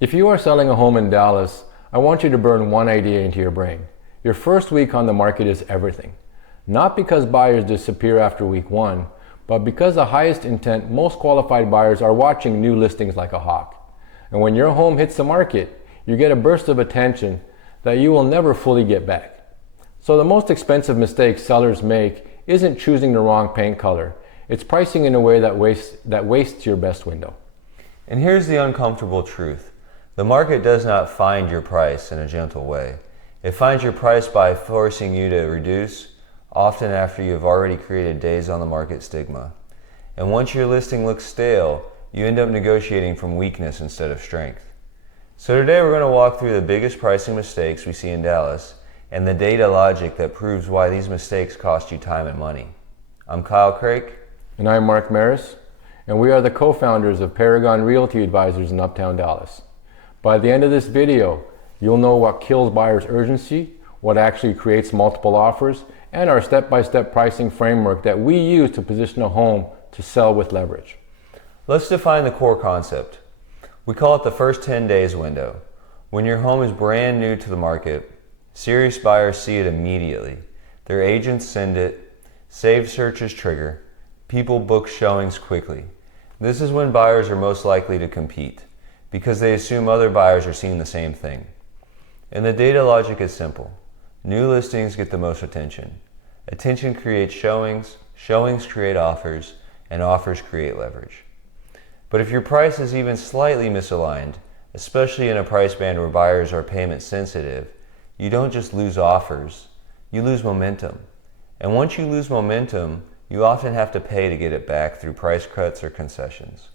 If you are selling a home in Dallas, I want you to burn one idea into your brain. Your first week on the market is everything. Not because buyers disappear after week one, but because the highest intent, most qualified buyers are watching new listings like a hawk. And when your home hits the market, you get a burst of attention that you will never fully get back. So the most expensive mistake sellers make isn't choosing the wrong paint color. It's pricing in a way that wastes your best window. And here's the uncomfortable truth. The market does not find your price in a gentle way. It finds your price by forcing you to reduce, often after you've already created days on the market stigma. And once your listing looks stale, you end up negotiating from weakness instead of strength. So today we're going to walk through the biggest pricing mistakes we see in Dallas and the data logic that proves why these mistakes cost you time and money. I'm Kyle Kreick. And I'm Mark Meras, and we are the co-founders of Paragon Realty Advisors in Uptown Dallas. By the end of this video, you'll know what kills buyers' urgency, what actually creates multiple offers, and our step-by-step pricing framework that we use to position a home to sell with leverage. Let's define the core concept. We call it the first 10 days window. When your home is brand new to the market, serious buyers see it immediately. Their agents send it, saved searches trigger, people book showings quickly. This is when buyers are most likely to compete because they assume other buyers are seeing the same thing. And the data logic is simple. New listings get the most attention. Attention creates showings, showings create offers, and offers create leverage. But if your price is even slightly misaligned, especially in a price band where buyers are payment sensitive, you don't just lose offers, you lose momentum. And once you lose momentum, you often have to pay to get it back through price cuts or concessions.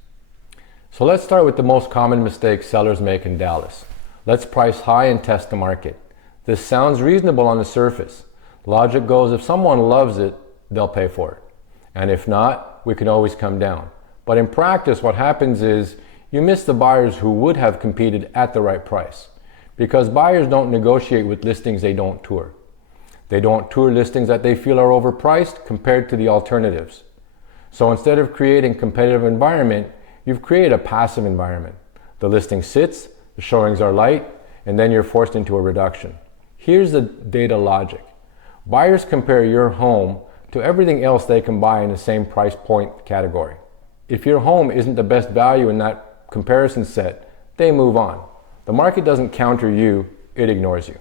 So let's start with the most common mistake sellers make in Dallas. Let's price high and test the market. This sounds reasonable on the surface. Logic goes, if someone loves it, they'll pay for it. And if not, we can always come down. But in practice, what happens is you miss the buyers who would have competed at the right price. Because buyers don't negotiate with listings they don't tour. They don't tour listings that they feel are overpriced compared to the alternatives. So instead of creating a competitive environment, you've created a passive environment. The listing sits, the showings are light, and then you're forced into a reduction. Here's the data logic. Buyers compare your home to everything else they can buy in the same price point category. If your home isn't the best value in that comparison set, they move on. The market doesn't counter you, it ignores you.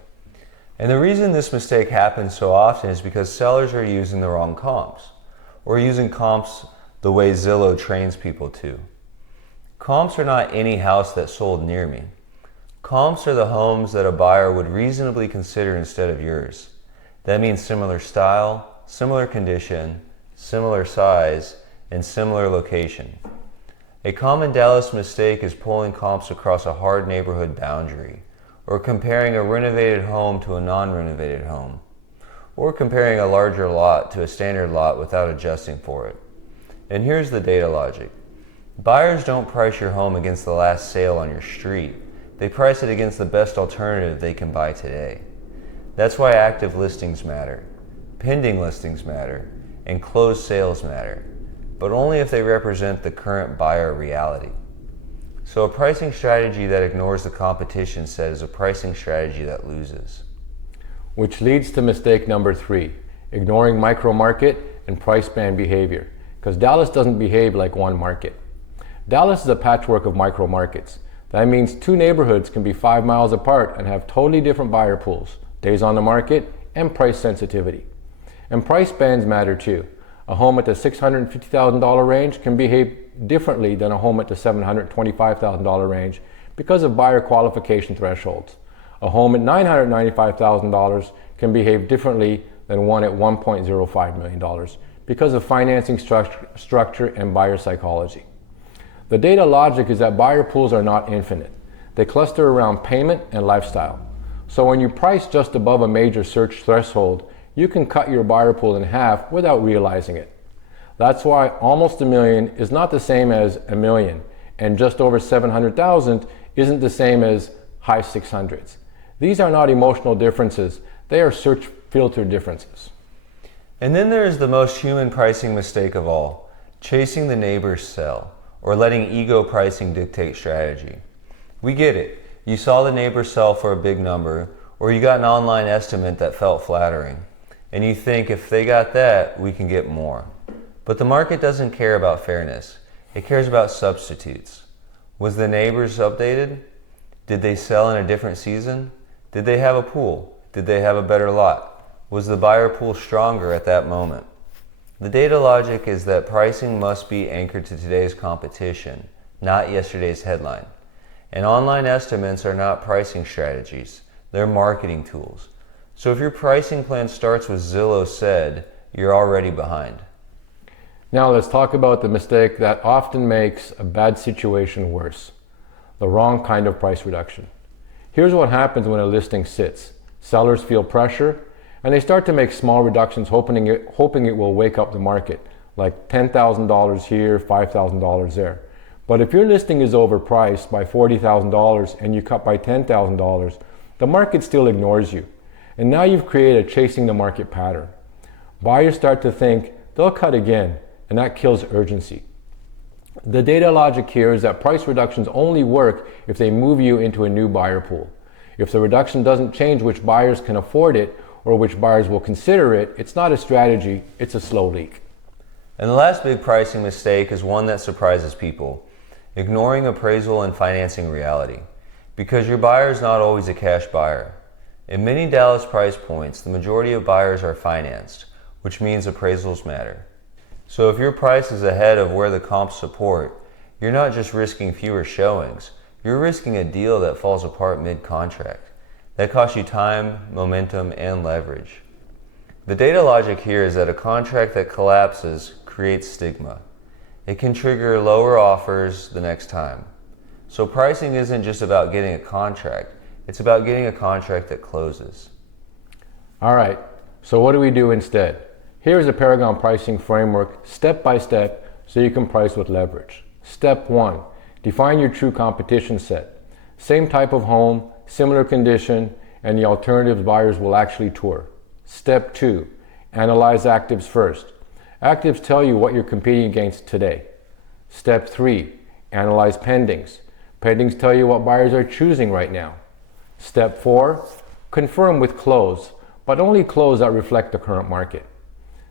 And the reason this mistake happens so often is because sellers are using the wrong comps, or using comps the way Zillow trains people to. Comps are not any house that sold near me. Comps are the homes that a buyer would reasonably consider instead of yours. That means similar style, similar condition, similar size, and similar location. A common Dallas mistake is pulling comps across a hard neighborhood boundary, or comparing a renovated home to a non-renovated home, or comparing a larger lot to a standard lot without adjusting for it. And here's the data logic. Buyers don't price your home against the last sale on your street. They price it against the best alternative they can buy today. That's why active listings matter, pending listings matter, and closed sales matter, but only if they represent the current buyer reality. So a pricing strategy that ignores the competition set is a pricing strategy that loses. Which leads to mistake number 3, ignoring micro market and price band behavior, because Dallas doesn't behave like one market. Dallas is a patchwork of micro markets. That means 2 neighborhoods can be 5 miles apart and have totally different buyer pools, days on the market, and price sensitivity. And price bands matter too. A home at the $650,000 range can behave differently than a home at the $725,000 range because of buyer qualification thresholds. A home at $995,000 can behave differently than one at $1.05 million because of financing structure and buyer psychology. The data logic is that buyer pools are not infinite. They cluster around payment and lifestyle. So when you price just above a major search threshold, you can cut your buyer pool in half without realizing it. That's why almost $1 million is not the same as $1 million, and just over $700,000 isn't the same as high 600s. These are not emotional differences, they are search filter differences. And then there is the most human pricing mistake of all, chasing the neighbor's sell, or letting ego pricing dictate strategy. We get it. You saw the neighbor sell for a big number, or you got an online estimate that felt flattering, and you think if they got that, we can get more. But the market doesn't care about fairness. It cares about substitutes. Was the neighbors updated? Did they sell in a different season? Did they have a pool? Did they have a better lot? Was the buyer pool stronger at that moment? The data logic is that pricing must be anchored to today's competition, not yesterday's headline. And online estimates are not pricing strategies, they're marketing tools. So if your pricing plan starts with Zillow said, you're already behind. Now let's talk about the mistake that often makes a bad situation worse: the wrong kind of price reduction. Here's what happens when a listing sits. Sellers feel pressure and they start to make small reductions hoping it will wake up the market, like $10,000 here, $5,000 there. But if your listing is overpriced by $40,000 and you cut by $10,000, the market still ignores you. And now you've created a chasing the market pattern. Buyers start to think they'll cut again, and that kills urgency. The data logic here is that price reductions only work if they move you into a new buyer pool. If the reduction doesn't change which buyers can afford it or which buyers will consider it, it's not a strategy, it's a slow leak. And the last big pricing mistake is one that surprises people: ignoring appraisal and financing reality. Because your buyer is not always a cash buyer. In many Dallas price points, the majority of buyers are financed, which means appraisals matter. So if your price is ahead of where the comps support, you're not just risking fewer showings, you're risking a deal that falls apart mid-contract. That costs you time, momentum, and leverage. The data logic here is that a contract that collapses creates stigma. It can trigger lower offers the next time. So pricing isn't just about getting a contract, it's about getting a contract that closes. All right, so what do we do instead? Here's a Paragon pricing framework, step by step, so you can price with leverage. Step 1, define your true competition set. Same type of home, similar condition, and the alternatives buyers will actually tour. Step 2, analyze actives first. Actives tell you what you're competing against today. Step 3, analyze pendings. Pendings tell you what buyers are choosing right now. Step 4, confirm with close, but only close that reflect the current market.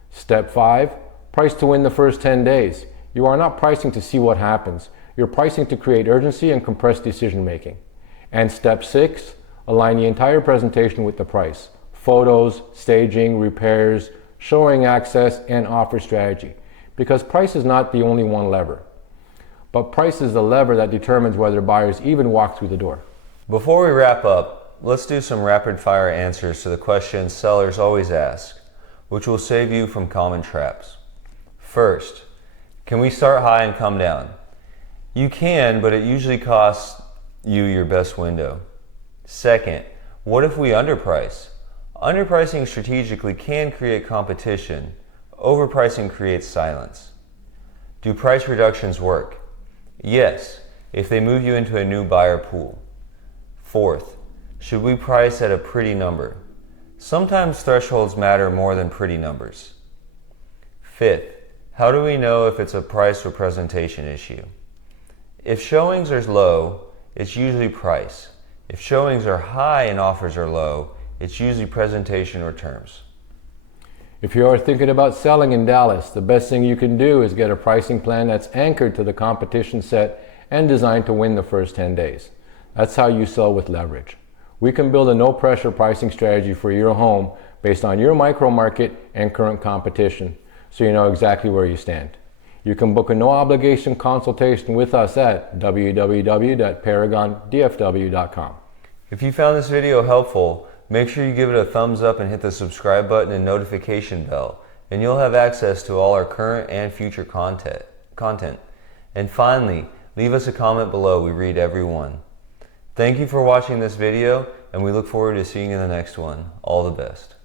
Step 5, price to win the first 10 days. You are not pricing to see what happens. You're pricing to create urgency and compress decision making. And step 6, align the entire presentation with the price. Photos, staging, repairs, showing access, and offer strategy. Because price is not the only one lever. But price is the lever that determines whether buyers even walk through the door. Before we wrap up, let's do some rapid fire answers to the questions sellers always ask, which will save you from common traps. First, can we start high and come down? You can, but it usually costs you your best window. Second, what if we underprice? Underpricing strategically can create competition. Overpricing creates silence. Do price reductions work? Yes, if they move you into a new buyer pool. Fourth, should we price at a pretty number? Sometimes thresholds matter more than pretty numbers. Fifth, how do we know if it's a price or presentation issue? If showings are low, it's usually price. If showings are high and offers are low, it's usually presentation or terms. If you are thinking about selling in Dallas, the best thing you can do is get a pricing plan that's anchored to the competition set and designed to win the first 10 days. That's how you sell with leverage. We can build a no-pressure pricing strategy for your home based on your micro market and current competition, so you know exactly where you stand. You can book a no-obligation consultation with us at www.paragondfw.com. If you found this video helpful, make sure you give it a thumbs up and hit the subscribe button and notification bell, and you'll have access to all our current and future content. And finally, leave us a comment below. We read every one. Thank you for watching this video, and we look forward to seeing you in the next one. All the best.